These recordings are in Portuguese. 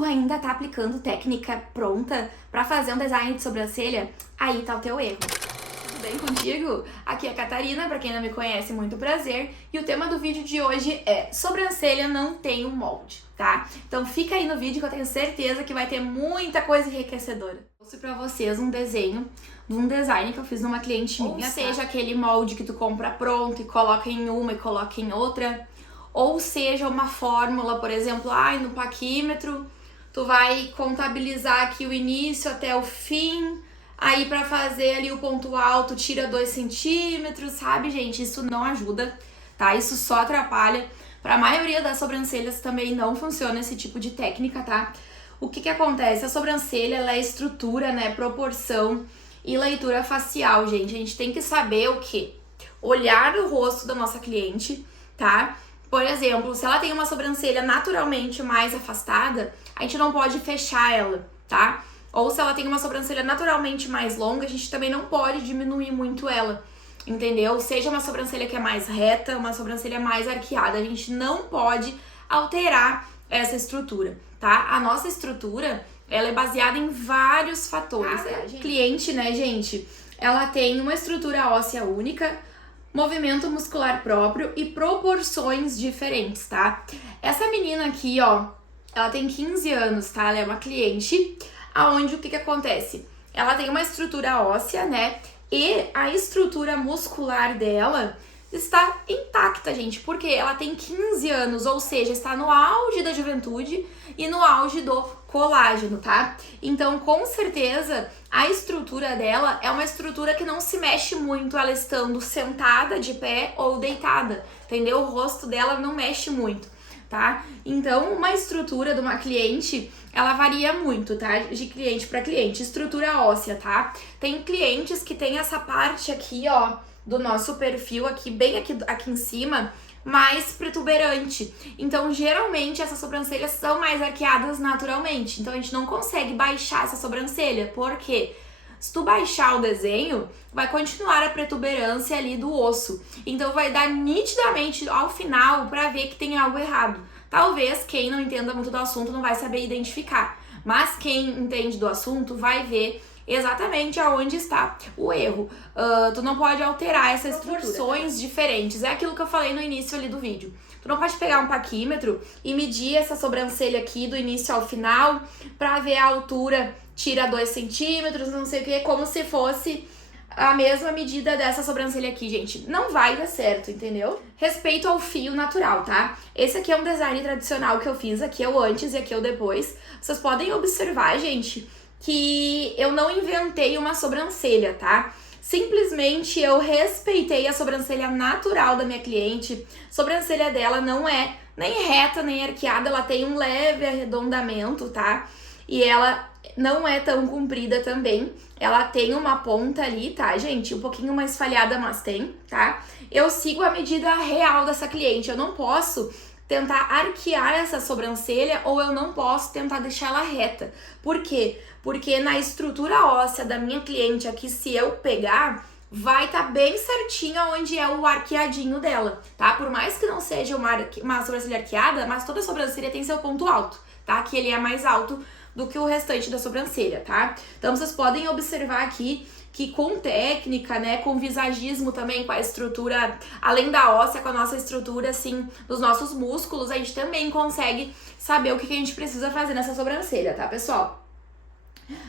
tu ainda tá aplicando técnica pronta pra fazer um design de sobrancelha, aí tá o teu erro. Tudo bem contigo? Aqui é a Catarina, pra quem não me conhece, muito prazer. E o tema do vídeo de hoje é: sobrancelha não tem um molde, tá? Então fica aí no vídeo que eu tenho certeza que vai ter muita coisa enriquecedora. Eu trouxe pra vocês um desenho de um design que eu fiz numa cliente minha, seja aquele molde que tu compra pronto e coloca em uma e coloca em outra, ou seja uma fórmula, por exemplo, no paquímetro, tu vai contabilizar aqui o início até o fim, aí pra fazer ali o ponto alto tira 2 centímetros, sabe, gente? Isso não ajuda, tá? Isso só atrapalha. Pra maioria das sobrancelhas também não funciona esse tipo de técnica, tá? O que acontece? A sobrancelha, ela é estrutura, né, proporção e leitura facial, gente. A gente tem que saber o quê? Olhar o rosto da nossa cliente, tá? Por exemplo, se ela tem uma sobrancelha naturalmente mais afastada, a gente não pode fechar ela, tá? Ou se ela tem uma sobrancelha naturalmente mais longa, a gente também não pode diminuir muito ela, entendeu? Seja uma sobrancelha que é mais reta, uma sobrancelha mais arqueada, a gente não pode alterar essa estrutura, tá? A nossa estrutura, ela é baseada em vários fatores. Cliente, né, gente? Ela tem uma estrutura óssea única, movimento muscular próprio e proporções diferentes, tá? Essa menina aqui, ó, ela tem 15 anos, tá? Ela é uma cliente, aonde o que acontece? Ela tem uma estrutura óssea, né? E a estrutura muscular dela está intacta, gente, porque ela tem 15 anos, ou seja, está no auge da juventude e no auge do colágeno, tá? Então, com certeza, a estrutura dela é uma estrutura que não se mexe muito, ela estando sentada, de pé ou deitada, entendeu? O rosto dela não mexe muito, tá? Então, uma estrutura de uma cliente, ela varia muito, tá? De cliente para cliente. Estrutura óssea, tá? Tem clientes que tem essa parte aqui, ó, do nosso perfil aqui, bem aqui em cima, mais protuberante. Então, geralmente, essas sobrancelhas são mais arqueadas naturalmente. Então, a gente não consegue baixar essa sobrancelha. Por quê? Se tu baixar o desenho, vai continuar a protuberância ali do osso. Então, vai dar nitidamente ao final pra ver que tem algo errado. Talvez quem não entenda muito do assunto não vai saber identificar. Mas quem entende do assunto vai ver exatamente aonde está o erro. Tu não pode alterar essas proporções diferentes. É aquilo que eu falei no início ali do vídeo. Tu não pode pegar um paquímetro e medir essa sobrancelha aqui do início ao final pra ver a altura, tira 2 centímetros, não sei o que, como se fosse a mesma medida dessa sobrancelha aqui, gente. Não vai dar certo, entendeu? Respeito ao fio natural, tá? Esse aqui é um design tradicional que eu fiz, aqui é o antes e aqui é o depois. Vocês podem observar, gente, que eu não inventei uma sobrancelha, tá? Simplesmente eu respeitei a sobrancelha natural da minha cliente. A sobrancelha dela não é nem reta, nem arqueada, ela tem um leve arredondamento, tá? E ela não é tão comprida também. Ela tem uma ponta ali, tá, gente? Um pouquinho mais falhada, mas tem, tá? Eu sigo a medida real dessa cliente. Eu não posso tentar arquear essa sobrancelha ou eu não posso tentar deixar ela reta. Por quê? Porque na estrutura óssea da minha cliente aqui, se eu pegar, vai estar bem certinho onde é o arqueadinho dela, tá? Por mais que não seja uma sobrancelha arqueada, mas toda sobrancelha tem seu ponto alto, tá? Que ele é mais alto do que o restante da sobrancelha, tá? Então vocês podem observar aqui que com técnica, né, com visagismo também, com a estrutura, além da óssea, com a nossa estrutura, assim, dos nossos músculos, a gente também consegue saber o que a gente precisa fazer nessa sobrancelha, tá, pessoal?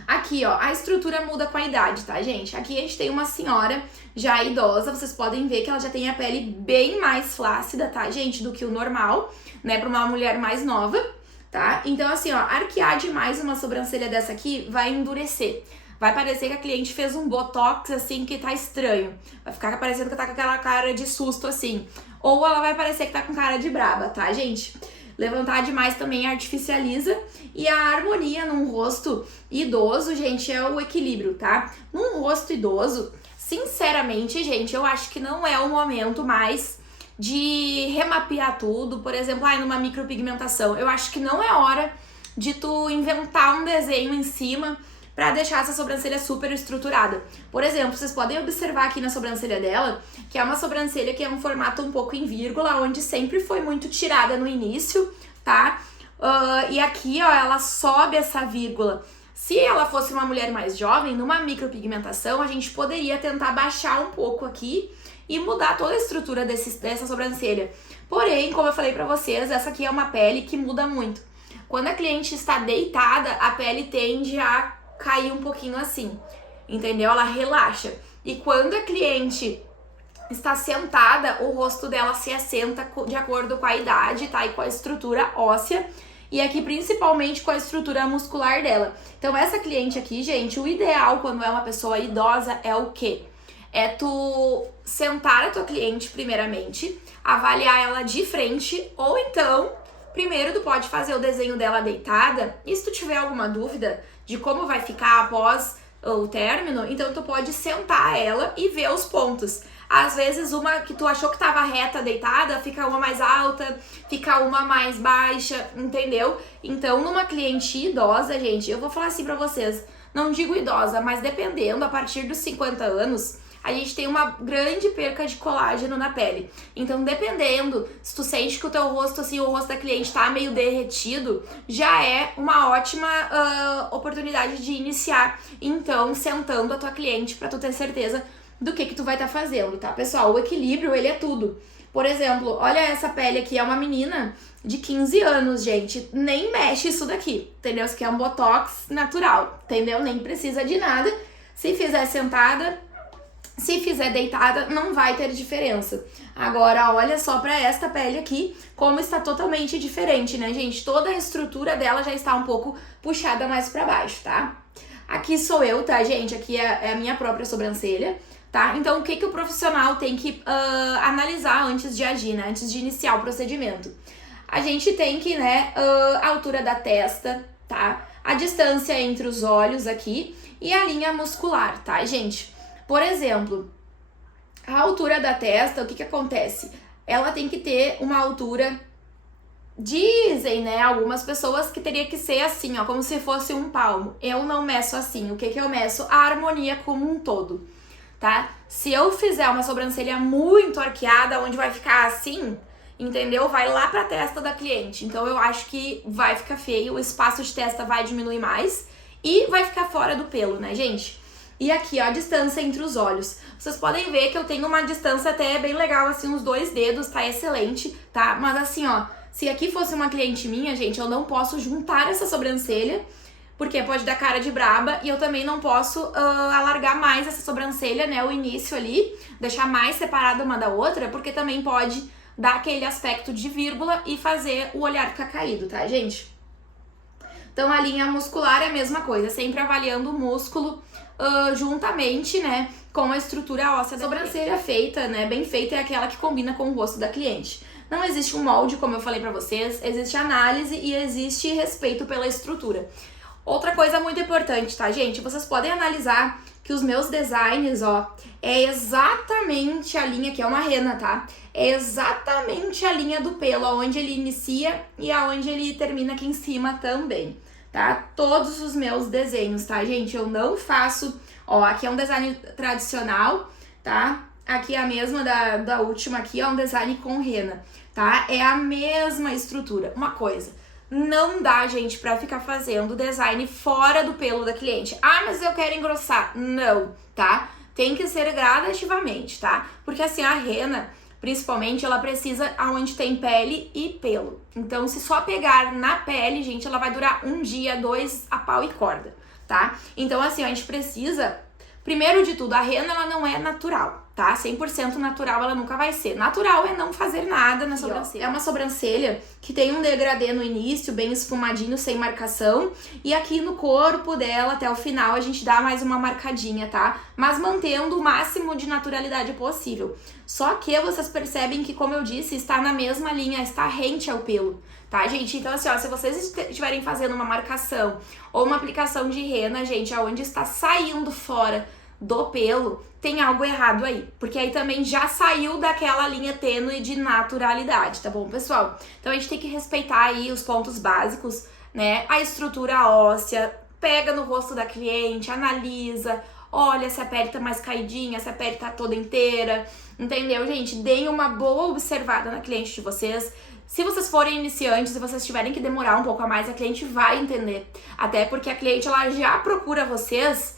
Aqui, ó, a estrutura muda com a idade, tá, gente? Aqui a gente tem uma senhora já idosa, vocês podem ver que ela já tem a pele bem mais flácida, tá, gente, do que o normal, né, pra uma mulher mais nova, tá? Então, assim, ó, arquear demais uma sobrancelha dessa aqui vai endurecer. Vai parecer que a cliente fez um botox, assim, que tá estranho. Vai ficar parecendo que tá com aquela cara de susto, assim. Ou ela vai parecer que tá com cara de braba, tá, gente? Levantar demais também artificializa. E a harmonia num rosto idoso, gente, é o equilíbrio, tá? Num rosto idoso, sinceramente, gente, eu acho que não é o momento mais de remapear tudo. Por exemplo, numa micropigmentação. Eu acho que não é hora de tu inventar um desenho em cima pra deixar essa sobrancelha super estruturada. Por exemplo, vocês podem observar aqui na sobrancelha dela, que é uma sobrancelha que é um formato um pouco em vírgula, onde sempre foi muito tirada no início, tá? E aqui, ó, ela sobe essa vírgula. Se ela fosse uma mulher mais jovem, numa micropigmentação, a gente poderia tentar baixar um pouco aqui e mudar toda a estrutura dessa sobrancelha. Porém, como eu falei pra vocês, essa aqui é uma pele que muda muito. Quando a cliente está deitada, a pele tende a cair um pouquinho assim, entendeu? Ela relaxa. E quando a cliente está sentada, o rosto dela se assenta de acordo com a idade, tá? E com a estrutura óssea. E aqui, principalmente, com a estrutura muscular dela. Então, essa cliente aqui, gente, o ideal quando é uma pessoa idosa é o quê? É tu sentar a tua cliente, primeiramente, avaliar ela de frente, ou então, primeiro tu pode fazer o desenho dela deitada, e se tu tiver alguma dúvida de como vai ficar após o término, então tu pode sentar ela e ver os pontos. Às vezes uma que tu achou que tava reta deitada, fica uma mais alta, fica uma mais baixa, entendeu? Então, numa cliente idosa, gente, eu vou falar assim pra vocês, não digo idosa, mas dependendo, a partir dos 50 anos, a gente tem uma grande perca de colágeno na pele. Então, dependendo, se tu sente que o teu rosto, assim, o rosto da cliente tá meio derretido, já é uma ótima oportunidade de iniciar, então, sentando a tua cliente pra tu ter certeza do que tu vai estar fazendo, tá, pessoal? O equilíbrio, ele é tudo. Por exemplo, olha essa pele aqui, é uma menina de 15 anos, gente. Nem mexe isso daqui, entendeu? Isso aqui é um botox natural, entendeu? Nem precisa de nada. Se fizer sentada, se fizer deitada, não vai ter diferença. Agora, olha só pra esta pele aqui, como está totalmente diferente, né, gente? Toda a estrutura dela já está um pouco puxada mais pra baixo, tá? Aqui sou eu, tá, gente? Aqui é a minha própria sobrancelha. Tá? Então, o que o profissional tem que analisar antes de agir, né? Antes de iniciar o procedimento? A gente tem que, né, a altura da testa, tá? A distância entre os olhos aqui e a linha muscular, tá, gente? Por exemplo, a altura da testa, o que acontece? Ela tem que ter uma altura, dizem, né, algumas pessoas que teria que ser assim, ó, como se fosse um palmo. Eu não meço assim. O que eu meço? A harmonia como um todo. Tá? Se eu fizer uma sobrancelha muito arqueada, onde vai ficar assim, entendeu? Vai lá pra testa da cliente. Então eu acho que vai ficar feio, o espaço de testa vai diminuir mais e vai ficar fora do pelo, né, gente? E aqui, ó, a distância entre os olhos. Vocês podem ver que eu tenho uma distância até bem legal, assim, uns 2 dedos, tá excelente, tá? Mas assim, ó, se aqui fosse uma cliente minha, gente, eu não posso juntar essa sobrancelha, porque pode dar cara de braba, e eu também não posso alargar mais essa sobrancelha, né, o início ali, deixar mais separada uma da outra, porque também pode dar aquele aspecto de vírgula e fazer o olhar ficar caído, tá, gente? Então, a linha muscular é a mesma coisa, sempre avaliando o músculo juntamente, né, com a estrutura óssea da sobrancelha feita, né, bem feita, é aquela que combina com o rosto da cliente. Não existe um molde, como eu falei pra vocês, existe análise e existe respeito pela estrutura. Outra coisa muito importante, tá, gente? Vocês podem analisar que os meus designs, ó, é exatamente a linha, que é uma rena, tá? É exatamente a linha do pelo, onde ele inicia e aonde ele termina aqui em cima também, tá? Todos os meus desenhos, tá, gente? Eu não faço... Ó, aqui é um design tradicional, tá? Aqui é a mesma da última aqui, ó, um design com rena, tá? É a mesma estrutura. Uma coisa... Não dá, gente, pra ficar fazendo design fora do pelo da cliente. Ah, mas eu quero engrossar. Não, tá? Tem que ser gradativamente, tá? Porque assim, a rena, principalmente, ela precisa aonde tem pele e pelo. Então, se só pegar na pele, gente, ela vai durar 1 dia, 2 a pau e corda, tá? Então, assim, a gente precisa... Primeiro de tudo, a rena, ela não é natural, tá? 100% natural ela nunca vai ser. Natural é não fazer nada na sobrancelha. É uma sobrancelha que tem um degradê no início, bem esfumadinho, sem marcação. E aqui no corpo dela, até o final, a gente dá mais uma marcadinha, tá? Mas mantendo o máximo de naturalidade possível. Só que vocês percebem que, como eu disse, está na mesma linha, está rente ao pelo. Tá, gente? Então, assim, ó, se vocês estiverem fazendo uma marcação ou uma aplicação de rena, gente, aonde está saindo fora do pelo, tem algo errado aí. Porque aí também já saiu daquela linha tênue de naturalidade, tá bom, pessoal? Então, a gente tem que respeitar aí os pontos básicos, né? A estrutura óssea, pega no rosto da cliente, analisa, olha se a pele tá mais caidinha, se a pele tá toda inteira, entendeu, gente? Deem uma boa observada na cliente de vocês. Se vocês forem iniciantes e vocês tiverem que demorar um pouco a mais, a cliente vai entender. Até porque a cliente, ela já procura vocês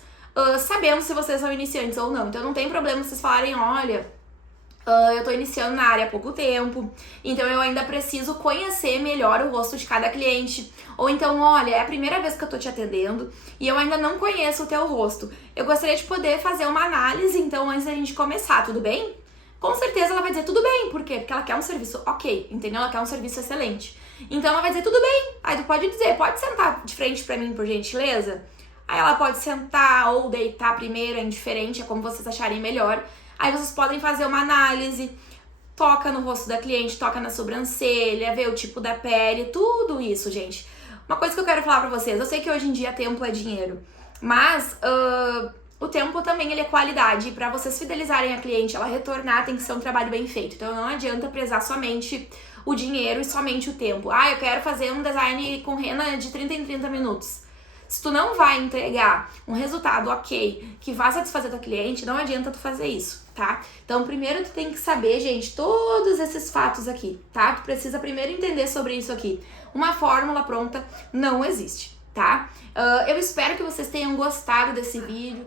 sabendo se vocês são iniciantes ou não. Então não tem problema vocês falarem, olha, eu tô iniciando na área há pouco tempo, então eu ainda preciso conhecer melhor o rosto de cada cliente. Ou então, olha, é a primeira vez que eu tô te atendendo e eu ainda não conheço o teu rosto. Eu gostaria de poder fazer uma análise, então, antes da gente começar, tudo bem? Com certeza ela vai dizer tudo bem. Por quê? Porque ela quer um serviço ok, entendeu? Ela quer um serviço excelente. Então ela vai dizer tudo bem. Aí tu pode dizer, pode sentar de frente pra mim, por gentileza? Aí ela pode sentar ou deitar primeiro, é indiferente, é como vocês acharem melhor. Aí vocês podem fazer uma análise, toca no rosto da cliente, toca na sobrancelha, vê o tipo da pele, tudo isso, gente. Uma coisa que eu quero falar pra vocês, eu sei que hoje em dia tempo é dinheiro, mas o tempo também ele é qualidade. E pra vocês fidelizarem a cliente, ela retornar, tem que ser um trabalho bem feito. Então não adianta prezar somente o dinheiro e somente o tempo. Ah, eu quero fazer um design com rena de 30 em 30 minutos. Se tu não vai entregar um resultado ok, que vá satisfazer tua cliente, não adianta tu fazer isso, tá? Então, primeiro tu tem que saber, gente, todos esses fatos aqui, tá? Tu precisa primeiro entender sobre isso aqui. Uma fórmula pronta não existe, tá? Eu espero que vocês tenham gostado desse vídeo.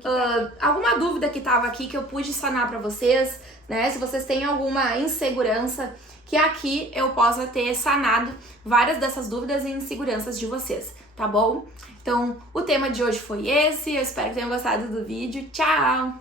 Alguma dúvida que tava aqui que eu pude sanar pra vocês, né? Se vocês têm alguma insegurança, que aqui eu possa ter sanado várias dessas dúvidas e inseguranças de vocês, tá bom? Então, o tema de hoje foi esse, eu espero que tenham gostado do vídeo. Tchau!